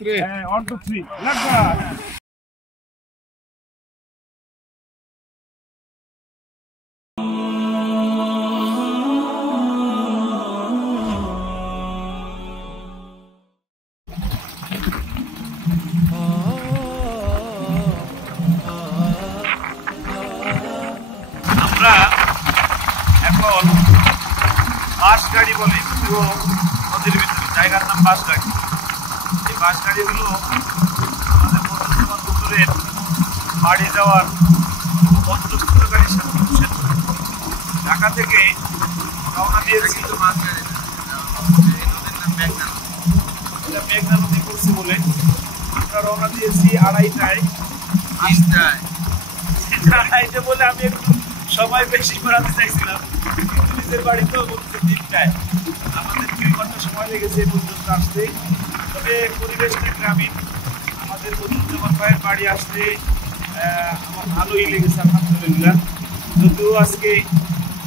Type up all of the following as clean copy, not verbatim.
3 1 2 3 লাগা আমরা এখন বাস গাড়ি বলে পুরো নদীর ভিতরে জায়গার নাম বাস গাড়ি। এই বাস গাড়িগুলো আমাদের পুকুরের বাড়ি যাওয়ার পঞ্চগাড়ি ঢাকা থেকে রওনা দিয়েছি। এটা মেঘনা নদী করছে বলে আমরা রওনা দিয়েছি 2:30 বলে আমি একটু সময় বেশি করাতে চাইছিলাম, নিজের বাড়ি তো বলছে 3টায়। আমাদের 2 ঘন্টা সময় লেগেছে এই পর্যন্ত আসতে। তবে পরিবেশটা গ্রামীণ। আমাদের বদরুজ্জামান ভাইয়ের বাড়ি আসতে আমার ভালোই লেগেছে আলহামদুলিল্লাহ। যদিও আজকে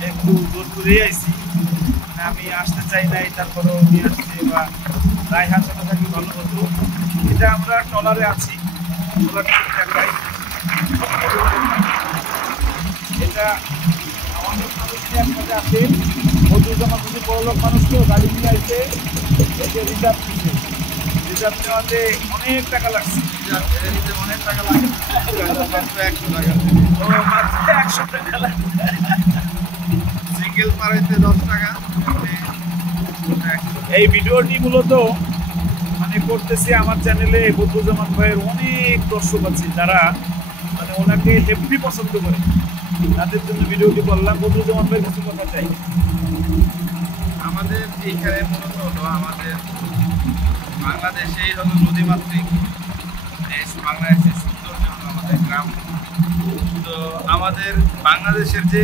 একটু জোর করেই আইছি, মানে আমি আসতে চাই নাই, তারপরেও নিয়ে আসছে বা রায়হান সাথে থাকি ভালো হতো। এটা আমরা ট্রলারে আছি, এটা আমাদের মানুষকে একসাথে আসে। বদরুজ্জামান যদি বড়লোক মানুষ তো গাড়ি নিয়ে আসে, এতে রিজার্ভ নিচ্ছে। রিজার্ভ নেওয়াতে অনেক টাকা লাগছে, অনেক টাকা লাগে, মাত্র 100 টাকা লাগে। সিঙ্গেল পারাইতে 10 টাকা। এই ভিডিওটি মূলত মানে করতেছি আমার চ্যানেলে। বদরুজ্জামান ভাইয়ের অনেক দর্শক আছে যারা মানে ওনাকে হেভি পছন্দ করে, তাদের জন্য ভিডিওটি করলাম। বদরুজ্জামান ভাই কিছু কথা চাই। আমাদের এইখানে মূলত হলো আমাদের বাংলাদেশেই হলো নদীমাতৃক দেশ। বাংলাদেশের সৌন্দর্য হলো আমাদের গ্রাম। তো আমাদের বাংলাদেশের যে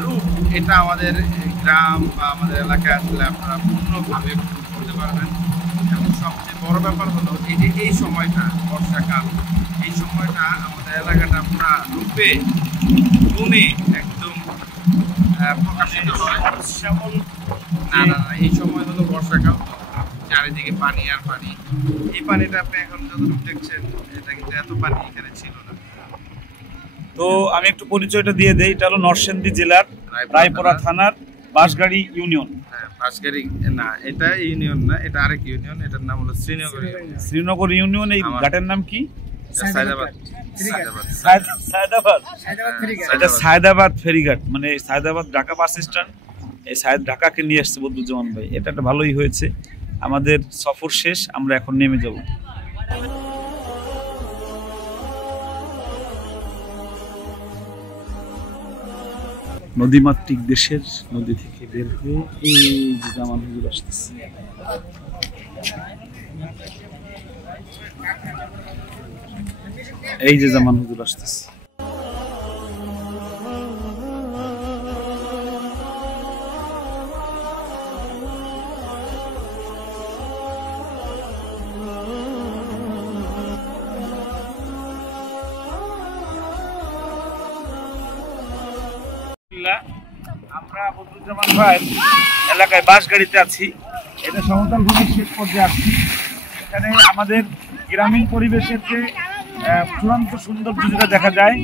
রূপ, এটা আমাদের গ্রাম বা আমাদের এলাকায় আসলে আপনারা পূর্ণভাবে করতে পারবেন। এবং সবচেয়ে বড় ব্যাপার হলো এই যে এই সময়টা বর্ষাকাল, এই সময়টা আমাদের এলাকাটা পুরা রূপে গুণে একদম প্রকাশিত হয়। না না না, এই সময় হলো বর্ষাকাল, চারিদিকে পানি আর পানি। এই পানিটা আপনি এখন যতটুকু দেখছেন, এটা কিন্তু এত পানি এখানে ছিল না। তো আমি একটু পরিচয়টা দিয়ে দেই। এটা হলো নরসিংদী জেলার রায়পুরা থানার বাঁশগাড়ি ইউনিয়ন। হ্যাঁ, বাঁশগাড়ি না, এটা ইউনিয়ন না, এটা আরেক ইউনিয়ন। এটার নাম হলো শ্রীনগর ইউনিয়ন। শ্রীনগর ইউনিয়ন। এই ঘাটের নাম কি? সায়দাবাদ। এটা সায়দাবাদ ফেরিঘাট, মানে সায়দাবাদ ঢাকা বাস স্ট্যান্ড। এই ঢাকাকে নিয়ে আসছে বদরুজ্জামান ভাই। এটা একটা ভালোই হয়েছে। আমাদের সফর শেষ, আমরা এখন নেমে যাব। নদীমাতৃক দেশের নদী থেকে বের হয়ে এই যে জামান হুজুর আসতেছে। এই যে জামান হুজুর আসতেছে। আমরা বদরুজ্জামান ভাইয়ের এলাকায় বাস গাড়িতে আছি। এটা সমতল ভূমির শেষ পর্যায়ে আসছি। এখানে আমাদের গ্রামীণ পরিবেশের যে চূড়ান্ত সৌন্দর্য যেটা দেখা যায়,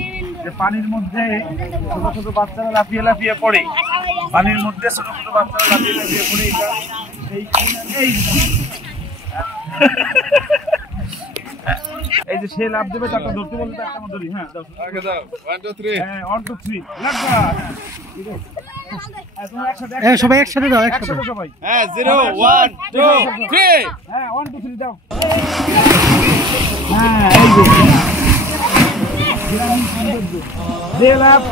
যে পানির মধ্যে ছোট ছোট বাচ্চারা লাফিয়ে লাফিয়ে পড়ে, পানির মধ্যে ছোট ছোট বাচ্চারা লাফিয়ে লাফিয়ে পড়ে। এই যে সে লাভ দেবে, তারটা ধরতে বলতে একটা আমার ধরি। হ্যাঁ, 1 2 3 লাগা। সবাই একসাথে দাও, একসাথে সবাই। হ্যাঁ, 0 1 2 3। হ্যাঁ, 1 2 3 দাও। হ্যাঁ, এই যে লাভ।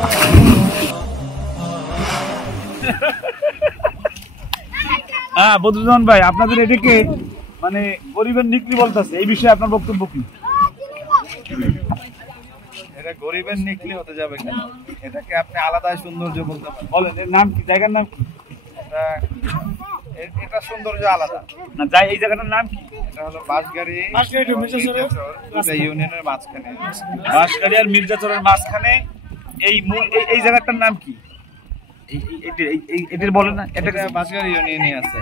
হ্যাঁ, বদরুজ্জামান ভাই, আপনাদের এটাকে মানে গরিবের নিকলি বলতেছে, এই বিষয়ে আপনার বক্তব্য কি? এটা গরিবের নিকলি হতে যাবে কেন? এটাকে আপনি আলাদা সৌন্দর্য বলতে পারেন। বলেন, এর নাম কি? জায়গার নাম কি? এটা সৌন্দর্য আলাদা না, যাই এই জায়গাটার নাম কি? এটা হলো বাঁশগাড়ি ইউনিয়নের মাঝখানে। বাঁশগাড়ি আর মির্জাচরের মাঝখানে এই মূল এই জায়গাটার নাম কি? এটার বলে না, এটা বাঁশগাড়ি ইউনিয়নই আছে।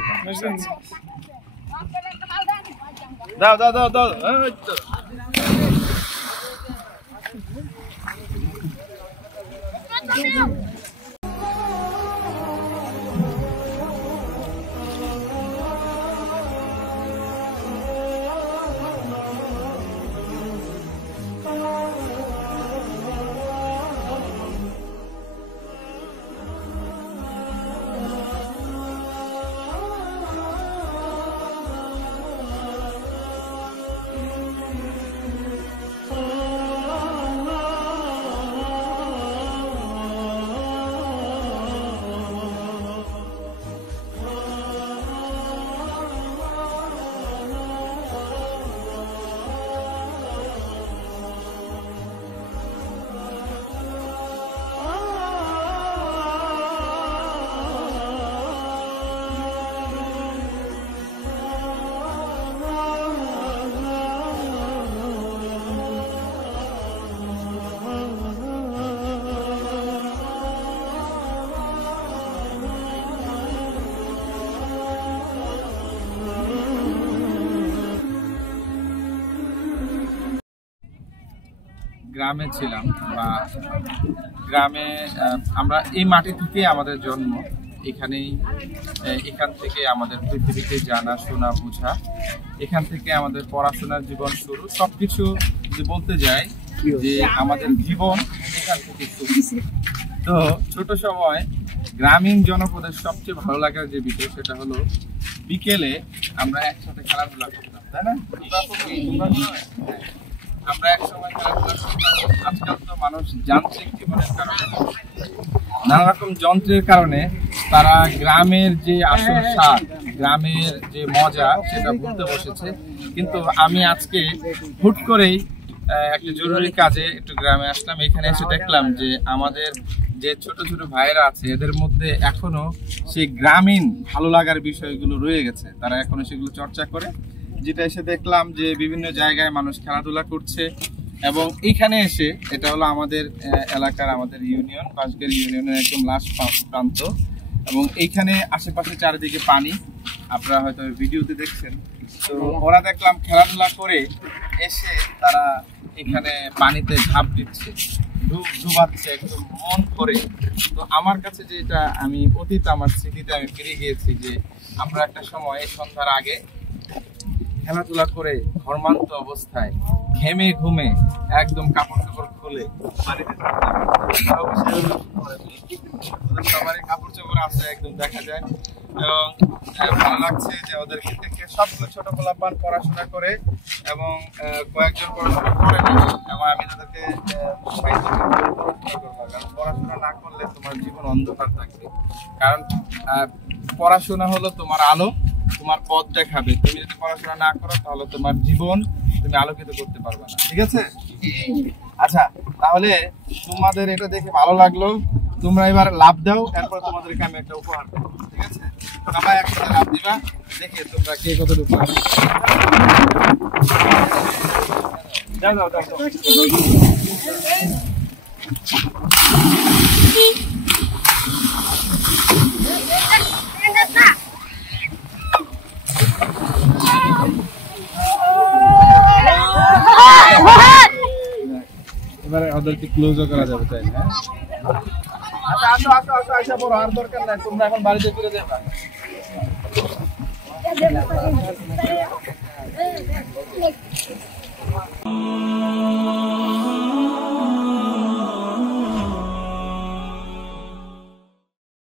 দাও দাও দাও দাও, এই তো। গ্রামে ছিলাম বা গ্রামে আমরা এই মাটি থেকে আমাদের জন্ম, এখান থেকে আমাদের পৃথিবীকে জানা শোনা বোঝা, এখান থেকে আমাদের পড়াশোনার জীবন শুরু। সবকিছু যদি বলতে যাই যে আমাদের জীবন এখান থেকে শুরু। তো ছোট সময় গ্রামীণ জনপদের সবচেয়ে ভালো লাগার যে বিষয় সেটা হলো বিকেলে আমরা একসাথে খেলাধুলা করতাম, তাই না? আমরা এক সময় খেলাধুলা করতাম। আজকাল তো মানুষ যান্ত্রিক জীবনের কারণে, নানা রকম যন্ত্রের কারণে তারা গ্রামের যে আসল স্বাদ, গ্রামের যে মজা সেটা ভুলতে বসেছে। কিন্তু আমি আজকে হুট করেই একটা জরুরি কাজে একটু গ্রামে আসলাম। এখানে এসে দেখলাম যে আমাদের যে ছোট ছোট ভাইয়েরা আছে এদের মধ্যে এখনো সেই গ্রামীণ ভালো লাগার বিষয়গুলো রয়ে গেছে, তারা এখনো সেগুলো চর্চা করে। যেটা এসে দেখলাম যে বিভিন্ন জায়গায় মানুষ খেলাধুলা করছে এবং এইখানে এসে, এটা হলো আমাদের এলাকার, আমাদের ইউনিয়ন, বাঁশগাড়ি ইউনিয়নের একদম লাস্ট প্রান্ত, এবং এইখানে আশেপাশে চারিদিকে পানি, আপনারা হয়তো ভিডিওতে দেখছেন। তো ওরা দেখলাম খেলাধুলা করে এসে তারা এখানে পানিতে ঝাঁপ দিচ্ছে, ডুবাচ্ছে একদম মন করে। তো আমার কাছে যেটা আমি অতীত আমার স্মৃতিতে আমি ফিরে গিয়েছি যে আমরা একটা সময় সন্ধ্যার আগে খেলাধুলা করে ঘর্মান্ত অবস্থায় ঘেমে ঘুমে একদম কাপড় কাপড় খুলে পানিতে সবারই কাপড় চোপড় আছে একদম দেখা যায়। এবং ভালো লাগছে যে ওদেরকে দেখে সবগুলো ছোট পোলাপান পড়াশোনা করে এবং কয়েকজন পড়াশোনা করে না, এবং আমি তাদেরকে পড়াশোনা করবো, কারণ পড়াশোনা না করলে তোমার জীবন অন্ধকার থাকবে। কারণ পড়াশোনা হলো তোমার আলো, তোমার পথ দেখাবে। তুমি যদি পড়াশোনা না করো তাহলে তোমার জীবন তুমি আলোকিত করতে পারবে না, ঠিক আছে? আচ্ছা, তাহলে তোমাদের এটা দেখে ভালো লাগলো, তোমরা এবার লাভ দাও, তারপর তোমাদেরকে আমি একটা উপহার দেবো, ঠিক আছে? সবাই একসাথে লাভ দিবা, দেখে তোমরা কে কতটুকু পারবে। যাও যাও যাও। এবারে ওদেরকে ক্লোজও করা যাবে, তাই না? আচ্ছা, আসো আসো আসো, আসা পড়ো, আর দরকার নাই, তোমরা এখন বাড়িতে ফিরে যাবে।